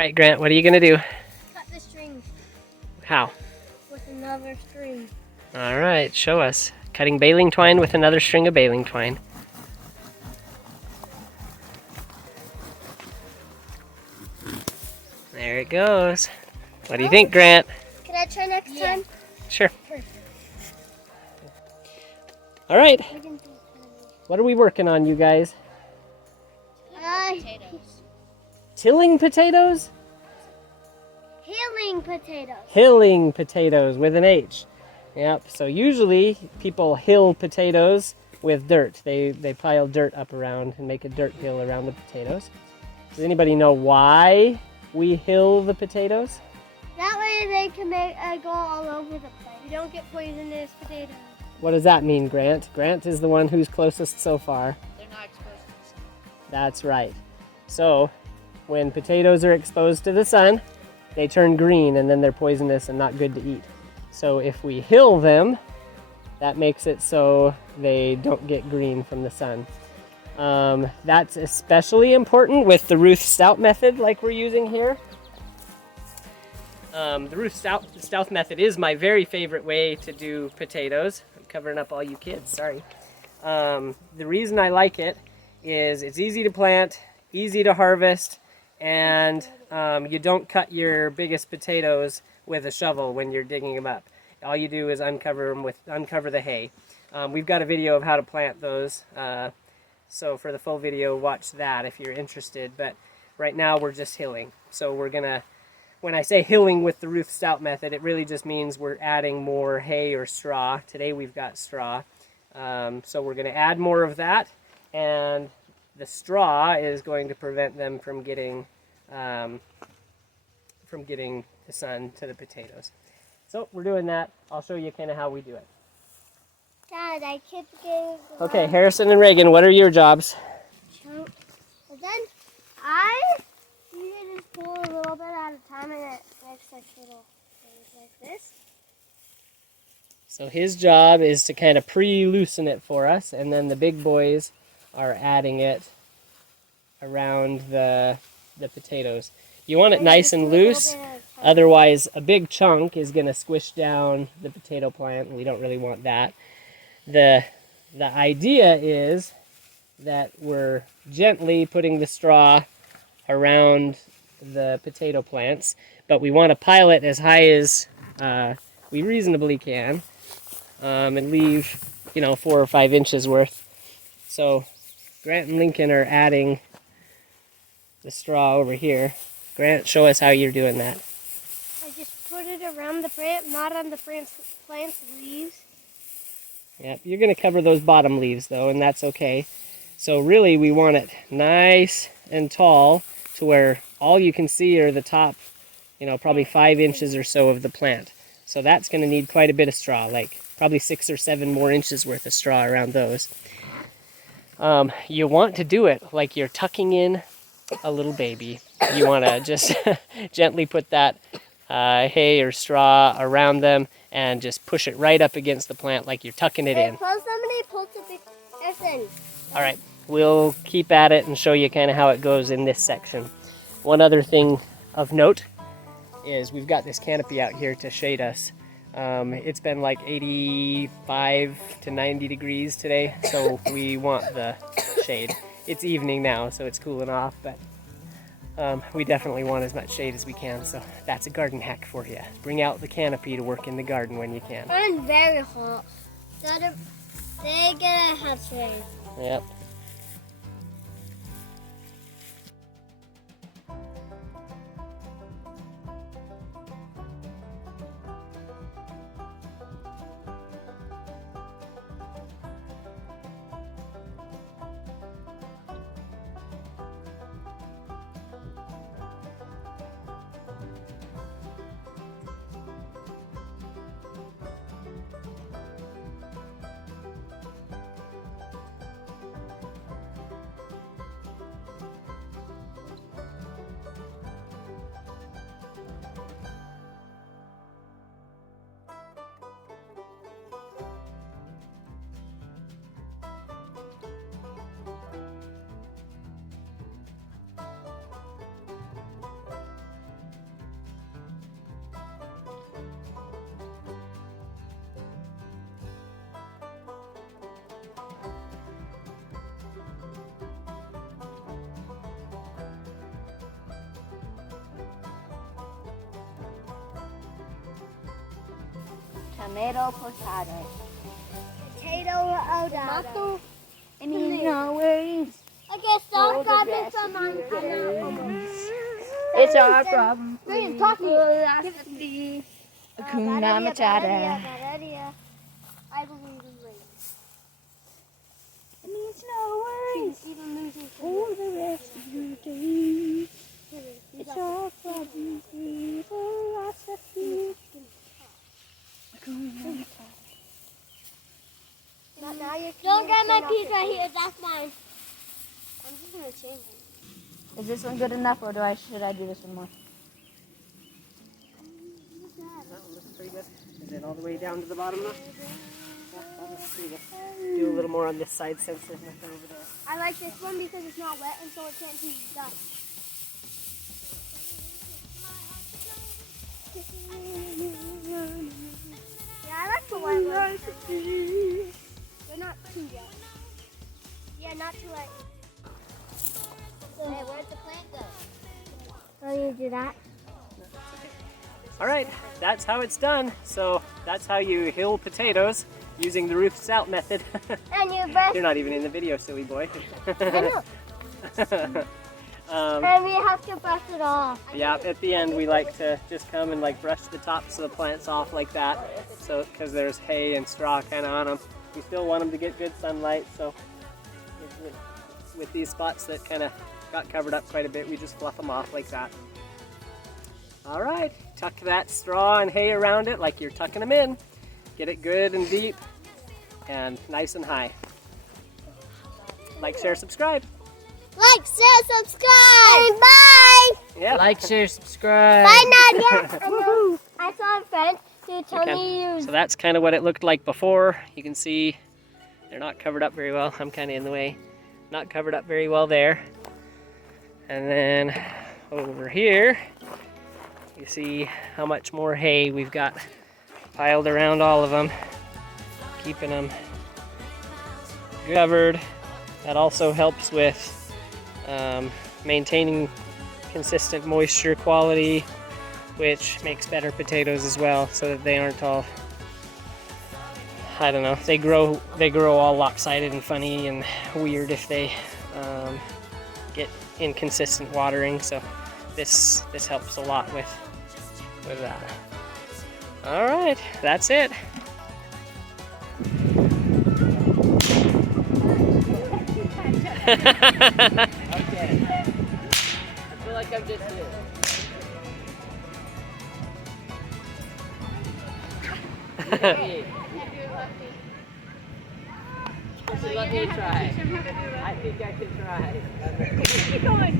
Alright, Grant, what are you going to do? Cut the string. How? With another string. Alright, show us. Cutting baling twine with another string of baling twine. There it goes. What do you think, Grant? Can I try next time? Sure. Alright. What are we working on, you guys? Potatoes. Tilling potatoes? Healing potatoes. Hilling potatoes with an H. Yep, so usually people hill potatoes with dirt. They pile dirt up around and make a dirt hill around the potatoes. Does anybody know why we hill the potatoes? That way they can go all over the place. You don't get poisonous potatoes. What does that mean, Grant? Grant is the one who's closest so far. They're not exposed to the sun. That's right. So when potatoes are exposed to the sun, they turn green and then they're poisonous and not good to eat. So if we hill them, that makes it so they don't get green from the sun. That's especially important with the Ruth Stout method like we're using here. The Ruth Stout method is my very favorite way to do potatoes. I'm covering up all you kids, sorry. The reason I like it is it's easy to plant, easy to harvest, and you don't cut your biggest potatoes with a shovel when you're digging them up. All you do is uncover the hay. We've got a video of how to plant those, so for the full video, watch that if you're interested. But right now we're just hilling. So we're gonna, when I say hilling with the Ruth Stout method, it really just means we're adding more hay or straw. Today we've got straw, so we're gonna add more of that, and the straw is going to prevent them from getting the sun to the potatoes. So we're doing that. I'll show you kind of how we do it. Dad, I keep getting... Okay, Harrison and Reagan, what are your jobs? But then I usually just pull a little bit at a time and it makes like little things like this. So his job is to kind of pre-loosen it for us, and then the big boys are adding it around the potatoes. You want it nice and loose, otherwise a big chunk is going to squish down the potato plant, and we don't really want that. The idea is that we're gently putting the straw around the potato plants, but we want to pile it as high as we reasonably can, and leave, 4 or 5 inches worth. So Grant and Lincoln are adding the straw over here. Grant, show us how you're doing that. I just put it around the plant, not on the plant's leaves. Yep, you're going to cover those bottom leaves though, and that's okay. So really we want it nice and tall to where all you can see are the top, probably 5 inches or so of the plant. So that's going to need quite a bit of straw, like probably 6 or 7 more inches worth of straw around those. You want to do it like you're tucking in a little baby. You want to just gently put that hay or straw around them and just push it right up against the plant like you're tucking it in. Somebody pulled the big person. All right, we'll keep at it and show you kind of how it goes in this section. One other thing of note is we've got this canopy out here to shade us. It's been like 85 to 90 degrees today, so we want the shade. It's evening now, so it's cooling off, but we definitely want as much shade as we can, so that's a garden hack for you. Bring out the canopy to work in the garden when you can. It's very hot. They're gonna have shade. Yep. Tomato potato. Potato O'Donnell. I mean, no worries. I guess All don't the grab it rest from of your on. It's our problem. Green, talk to me. Philosophy. Hakuna Matata. Bad idea. I believe in rain. It means no worries. Even losing For the rest of your days. It's our problem. Philosophy. Hakuna Matata. Now you don't get my piece right here. That's mine. I'm just gonna change it. Is this one good enough, or should I do this one more? That one looks pretty good. Is it all the way down to the bottom though? Yeah, that looks pretty good. Do a little more on this side since there's nothing over there. I like this one because it's not wet and so it can't do dust. Yeah, I like the white ones. They're not too wet. Yeah, not too wet. Hey, where'd the plant go? Why do you do that? All right, that's how it's done. So that's how you hill potatoes using the Ruth Stout method. And you brush. You're not even in the video, silly boy. I know. And we have to brush it off. Yeah, at the end we like to just come and like brush the tops of the plants off like that. So, because there's hay and straw kind of on them. We still want them to get good sunlight. So with these spots that kind of got covered up quite a bit, we just fluff them off like that. All right, tuck that straw and hay around it like you're tucking them in. Get it good and deep and nice and high. Like, share, subscribe. Like, share, subscribe. And bye. Yeah. Like, share, subscribe. Bye, Nadia. I saw a friend who told me you. So that's kind of what it looked like before. You can see they're not covered up very well. I'm kind of in the way. Not covered up very well there. And then over here, you see how much more hay we've got piled around all of them, keeping them covered. That also helps with maintaining consistent moisture quality, which makes better potatoes as well, so that they aren't all, I don't know, they grow all lopsided and funny and weird if they get inconsistent watering. So this helps a lot with that. All right, that's it. Okay. I feel like I'm just here. Let me try. I think I can try. Keep going.